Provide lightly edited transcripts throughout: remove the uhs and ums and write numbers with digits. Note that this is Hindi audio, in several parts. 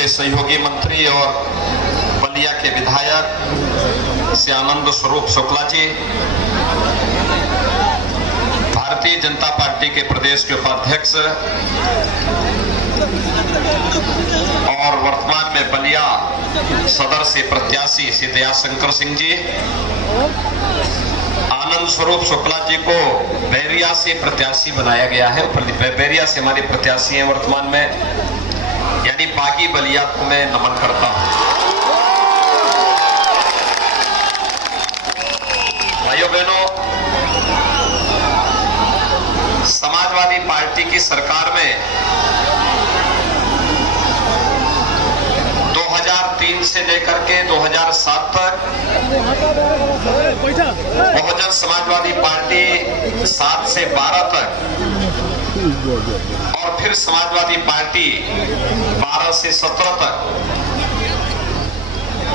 मेरे सहयोगी मंत्री और बलिया के विधायक श्री आनंद स्वरूप शुक्ला जी, भारतीय जनता पार्टी के प्रदेश के उपाध्यक्ष और वर्तमान में बलिया सदर से प्रत्याशी श्री दयाशंकर सिंह जी, आनंद स्वरूप शुक्ला जी को बैरिया से प्रत्याशी बनाया गया है। बैरिया से हमारे प्रत्याशी हैं वर्तमान में, यानी बागी बलिया को मैं नमन करता हूं। भाइयों बहनों, समाजवादी पार्टी की सरकार में 2003 से लेकर के 2007 तक बहुजन समाजवादी पार्टी 7 से 12 तक और फिर समाजवादी पार्टी 12 से 17 तक,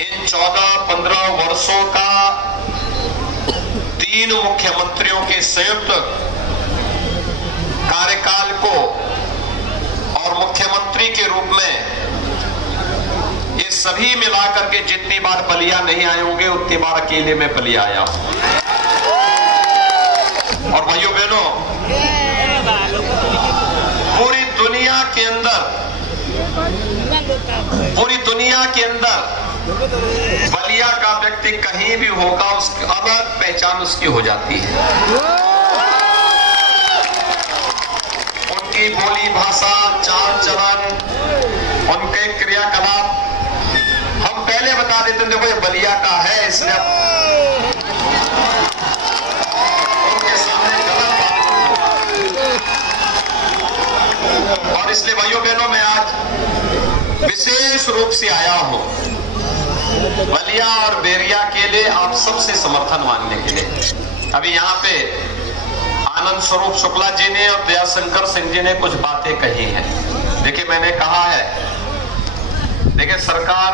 इन 14-15 वर्षों का 3 मुख्यमंत्रियों के संयुक्त कार्यकाल को और मुख्यमंत्री के रूप में ये सभी मिलाकर के जितनी बार बलिया नहीं आए होंगे उतनी बार अकेले में बलिया आया हूं। और भाइयों बहनों, पूरी दुनिया के अंदर बलिया का व्यक्ति कहीं भी होगा, उसकी अलग पहचान उसकी हो जाती है। उनकी बोली भाषा, चाल चलन, उनके क्रियाकलाप हम पहले बता देते हैं, देखो ये बलिया का है, इसलिए उनके सामने गलत बात। और इसलिए भाइयों बहनों, मैं आज विशेष रूप से आया हूं बलिया और बैरिया के लिए आप सबसे समर्थन मांगने के लिए। अभी यहाँ पे आनंद स्वरूप शुक्ला जी ने और दयाशंकर सिंह जी ने कुछ बातें कही हैं। देखिए, मैंने कहा है, देखिए सरकार,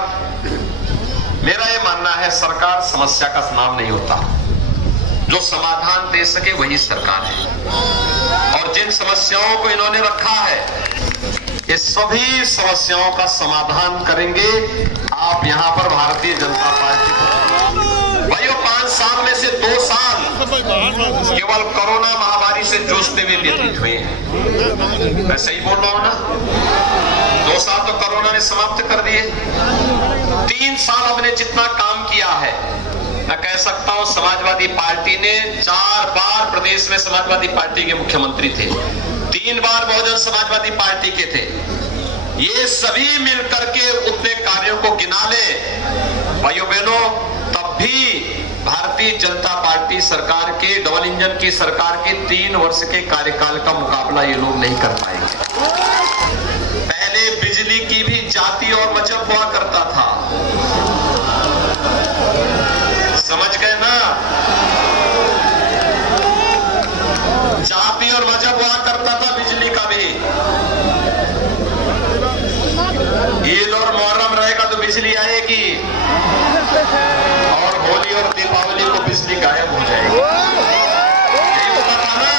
मेरा ये मानना है सरकार समस्या का नाम नहीं होता, जो समाधान दे सके वही सरकार है। और जिन समस्याओं को इन्होंने रखा है, ये सभी समस्याओं का समाधान करेंगे आप यहाँ पर भारतीय जनता पार्टी। भाइयों, 5 साल में से 2 साल केवल कोरोना महामारी से जूझते हुए व्यतीत हुए हैं। मैं सही बोल रहा हूं ना? 2 साल तो कोरोना ने समाप्त कर दिए। 3 साल हमने जितना काम किया है, मैं कह सकता हूं समाजवादी पार्टी ने 4 बार प्रदेश में समाजवादी पार्टी के मुख्यमंत्री थे, 3 बार बहुजन समाजवादी पार्टी के थे। ये सभी मिलकर के उतने कार्यों को गिना ले भाइयों बहनों, तब भी भारतीय जनता पार्टी सरकार के, डबल इंजन की सरकार के 3 वर्ष के कार्यकाल का मुकाबला ये लोग नहीं कर पाएंगे। पहले बिजली की भी जाति और मजहब हुआ करता था, समझ गए ना? जाति और मजहब हुआ करता था बिजली का भी। ईद और मुहर्रम रहेगा तो बिजली आएगी, और होली और दीपावली को बिजली गायब हो जाएगी। यही होता था ना?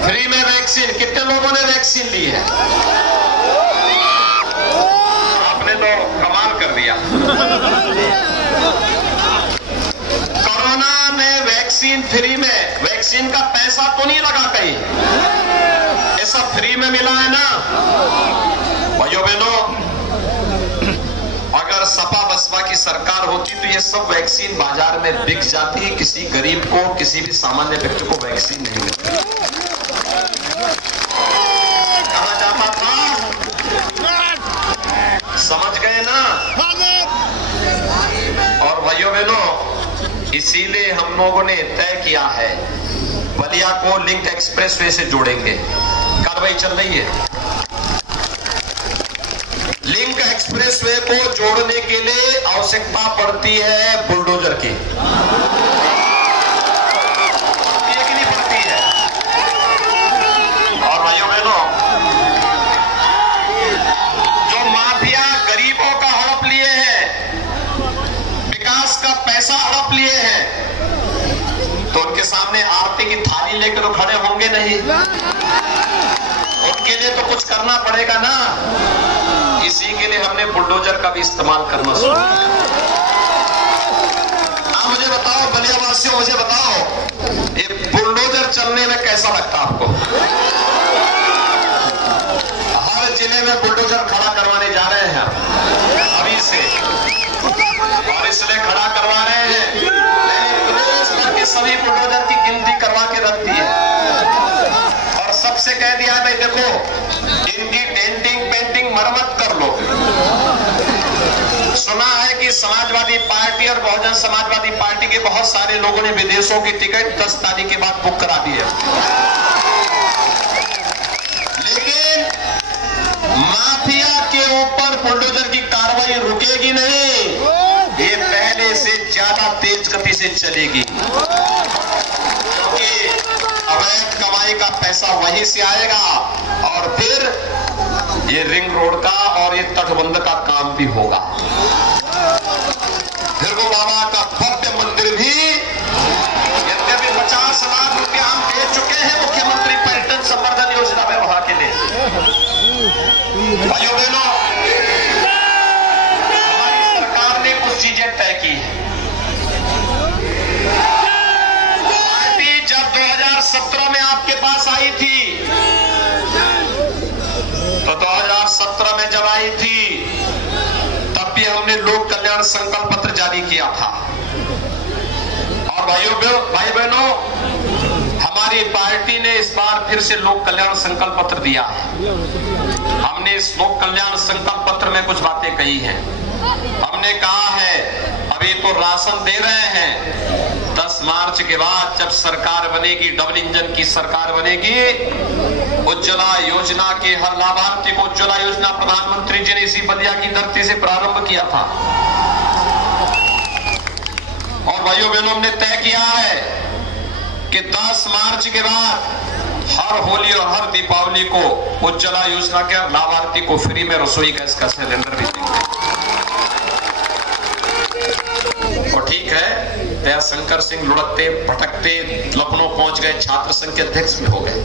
फ्री में वैक्सीन, कितने लोगों ने वैक्सीन ली है? आपने तो कमाल कर दिया। कोरोना में वैक्सीन फ्री में, वैक्सीन का पैसा तो नहीं लगा कहीं, ये सब फ्री में मिला है ना? भाइयों बहनों, अगर सपा बसपा की सरकार होती तो ये सब वैक्सीन बाजार में बिक जाती, किसी गरीब को, किसी भी सामान्य व्यक्ति को वैक्सीन नहीं मिलती। कहा जाता था, समझ गए ना? और भाइयों बहनों, इसीलिए हम लोगों ने तय किया है बलिया को लिंक एक्सप्रेसवे से जोड़ेंगे। कार्रवाई चल रही है। लिंक एक्सप्रेसवे को जोड़ने के लिए आवश्यकता पड़ती है बुलडोजर की, नहीं पड़ती है। और भाइयों बहनों, जो माफिया गरीबों का हड़प लिए हैं, विकास का पैसा हड़प लिए हैं, तो उनके सामने आरती की थाली लेकर तो खड़े होंगे नहीं। के लिए तो कुछ करना पड़ेगा ना, इसी के लिए हमने बुलडोजर का भी इस्तेमाल करना शुरू किया। आप मुझे बताओ, बलिया वासियों मुझे बताओ, ये बुलडोजर चलने में कैसा लगता आपको? हर जिले में बुलडोजर खड़ा करवाने जा रहे हैं अभी से, और इसलिए खड़ा करवा रहे हैं प्रदेश भर के सभी बुलडोजर की गिनती करवा के रख दी है, और सबसे कह दिया भाई देखो इनकी डेंटिंग पेंटिंग मरम्मत कर लो। सुना है कि समाजवादी पार्टी और बहुजन समाजवादी पार्टी के बहुत सारे लोगों ने विदेशों की टिकट 10 तारीख के बाद बुक करा दी है, लेकिन माफिया के ऊपर बुलडोजर की कार्रवाई रुकेगी नहीं, ये पहले से ज्यादा तेज गति से चलेगी, क्योंकि अवैध कमाई का पैसा वहीं से आएगा, और फिर ये रिंग रोड का और ये तटबंध का काम भी होगा। भृगु बाबा का भव्य मंदिर भी, यद्यपि 50 लाख रुपया हम दे चुके हैं मुख्यमंत्री पर्यटन संवर्धन योजना में वहां के लिए। भाइयों बहनों, हमारी सरकार ने कुछ चीजें तय की है। पार्टी जब 2017 में आपके पास आई थी, तो 2017 में जब आई थी तब भी हमने लोक कल्याण संकल्प पत्र जारी किया था, और भाई बहनों, हमारी पार्टी ने इस बार फिर से लोक कल्याण संकल्प पत्र दिया है। हमने इस लोक कल्याण संकल्प पत्र में कुछ बातें कही हैं। हमने कहा है अभी तो राशन दे रहे हैं, 10 मार्च के बाद जब सरकार बनेगी, डबल इंजन की सरकार बनेगी, उज्ज्वला योजना के हर लाभार्थी को उज्ज्वला योजना प्रधानमंत्री जी ने इसी बलिया की धरती से प्रारंभ किया था। और भाइयों बहनों, हमने तय किया है कि 10 मार्च के बाद हर होली और हर दीपावली को उज्ज्वला योजना के लाभार्थी को फ्री में रसोई गैस का सिलेंडर भी देंगे। और ठीक है, दया शंकर सिंह लुढ़कते भटकते लखनऊ पहुंच गए, छात्र संघ के अध्यक्ष भी हो गए।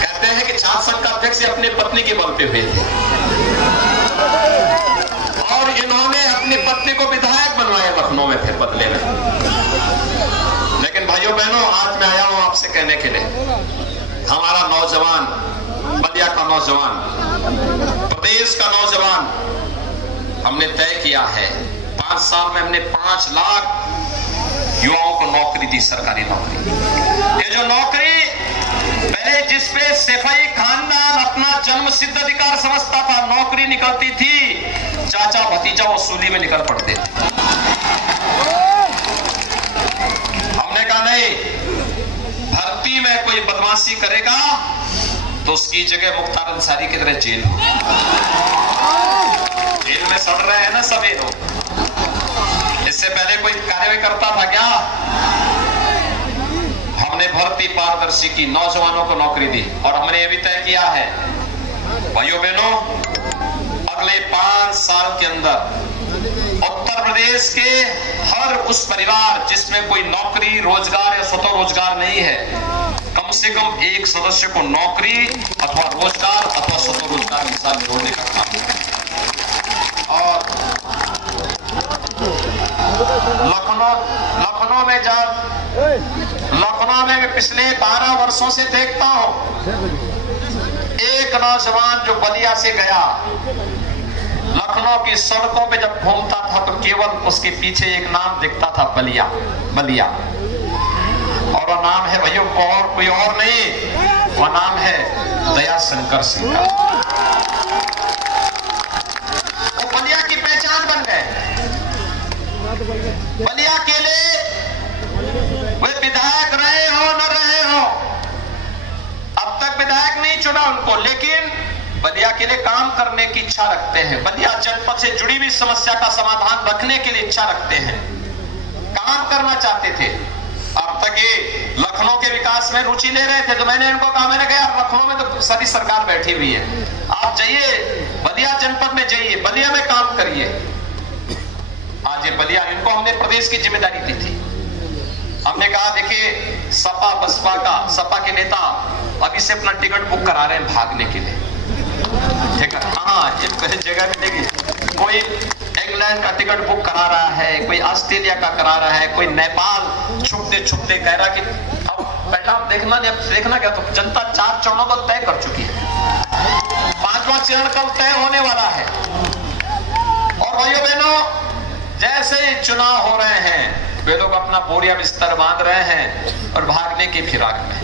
कहते हैं कि छात्र संघ का अध्यक्ष अपने पत्नी के बल पे हुए थे, और इन्होंने अपनी पत्नी को विधायक बनवाया लखनऊ में फिर बदले में। लेकिन भाइयों बहनों, आज मैं आया हूं आपसे कहने के लिए, हमारा नौजवान, बलिया का नौजवान, प्रदेश का नौजवान, हमने तय किया है 5 साल में हमने 5 लाख युवाओं को नौकरी दी, सरकारी नौकरी। ये जो नौकरी पहले जिसपे सिपाही खानदान अपना जन्म सिद्ध अधिकार समझता था, नौकरी निकलती थी, चाचा भतीजा वसूली में निकल पड़ते थे। हमने कहा नहीं, भर्ती में कोई बदमाशी करेगा तो उसकी जगह मुख्तार अंसारी की तरह जेल में सड़ रहे हैं ना सभी लोग। इससे पहले कोई कार्रवाई करता था क्या? हमने भर्ती पारदर्शी की, नौजवानों को नौकरी दी, और हमने ये भी तय किया है भाइयों बहनों, अगले 5 साल के अंदर उत्तर प्रदेश के हर उस परिवार जिसमें कोई नौकरी, रोजगार या स्वतः रोजगार नहीं है, कम से कम एक सदस्य को नौकरी अथवा रोजगार अथवा स्वतः रोजगार के साथ जोड़ने का काम है। और लखनऊ में मैं पिछले 12 वर्षों से देखता हूं, एक नौजवान जो बलिया से गया, लखनऊ की सड़कों पे जब घूमता था तो केवल उसके पीछे एक नाम दिखता था, बलिया बलिया। और वो नाम है भैया और कोई और नहीं, वो नाम है दया शंकर सिंह का। वो बलिया की पहचान बन गए। बलिया के लिए वे विधायक रहे हो न रहे हो, अब तक विधायक नहीं चुना उनको, लेकिन बलिया के लिए काम करने की इच्छा रखते हैं, बलिया जनपद से जुड़ी हुई समस्या का समाधान रखने के लिए इच्छा रखते हैं, काम करना चाहते थे। अब तक ये लखनऊ के विकास में रुचि ले रहे थे, तो मैंने इनको कहा, मैंने कहा लखनऊ में तो सारी सरकार बैठी हुई है, आप जाइए बलिया जनपद में, जाइए बलिया में काम करिए। आज ये बलिया, इनको हमने प्रदेश की जिम्मेदारी दी थी। हमने कहा देखिए, सपा बसपा का, सपा के नेता अभी जल्दी से अपना टिकट बुक करा रहे हैं भागने के लिए। ठीक है, हाँ, एक जगह मिलेगी, कोई इंग्लैंड का टिकट बुक करा रहा है, कोई ऑस्ट्रेलिया का करा रहा है, कोई नेपाल छुपते छुपते कह रहा कि अब पहला देखना क्या, तो जनता 4 चरणों को तय कर चुकी है, 5वां चरण कल तय होने वाला है। और भाइयों बहनों, जैसे ही चुनाव हो रहे हैं वे लोग अपना बोरिया बिस्तर बांध रहे हैं और भागने की फिराक में।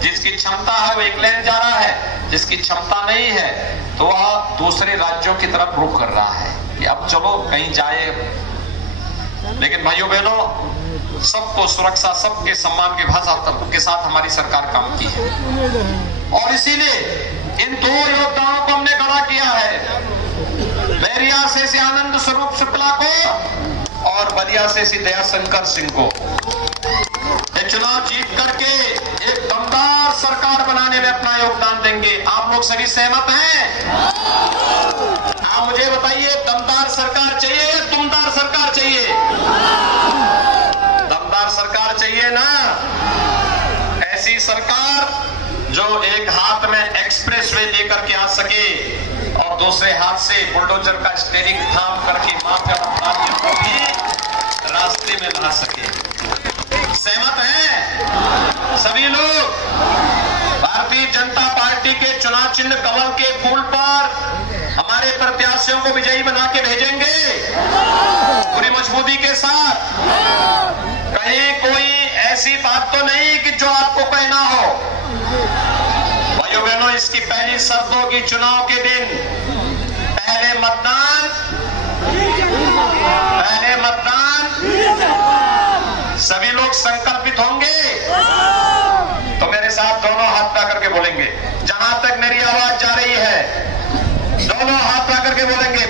जिसकी क्षमता है वो इंग्लैंड जा रहा है, जिसकी क्षमता नहीं है तो वह दूसरे राज्यों की तरफ रुख कर रहा है कि अब चलो कहीं जाए। लेकिन भाइयों बहनों, सबको सुरक्षा, सबके सम्मान की भाषा के साथ हमारी सरकार काम की है और इसीलिए इन 2 योद्धाओं को हमने खड़ा किया है, बैरिया से श्री आनंद स्वरूप शुक्ला को और बलिया से श्री दयाशंकर सिंह को। ये चुनाव जीत करके एक दमदार सरकार बनाने में अपना योगदान देंगे। आप लोग सभी सहमत हैं? आप मुझे बताइए, दमदार सरकार चाहिए या तुमदार सरकार चाहिए? दमदार सरकार चाहिए ना? ऐसी सरकार जो एक हाथ में एक्सप्रेसवे लेकर के आ सके और दूसरे हाथ से बुलडोजर का स्टीयरिंग थाम करके माफिया अपराधियों को भी रास्ते में ला सके। सहमत हैं सभी लोग? भारतीय जनता पार्टी के चुनाव चिन्ह कमल के फूल पर हमारे प्रत्याशियों को विजयी बना के भेजेंगे पूरी मजबूती के साथ। कहीं कोई ऐसी बात तो नहीं कि जो आपको कहना हो। भाइयों बहनों, इसकी पहली शर्त होगी चुनाव के दिन पहले मतदान, सभी लोग संकल्पित होंगे तो मेरे साथ दोनों हाथ ला करके बोलेंगे। जहां तक मेरी आवाज जा रही है, दोनों हाथ ला करके बोलेंगे,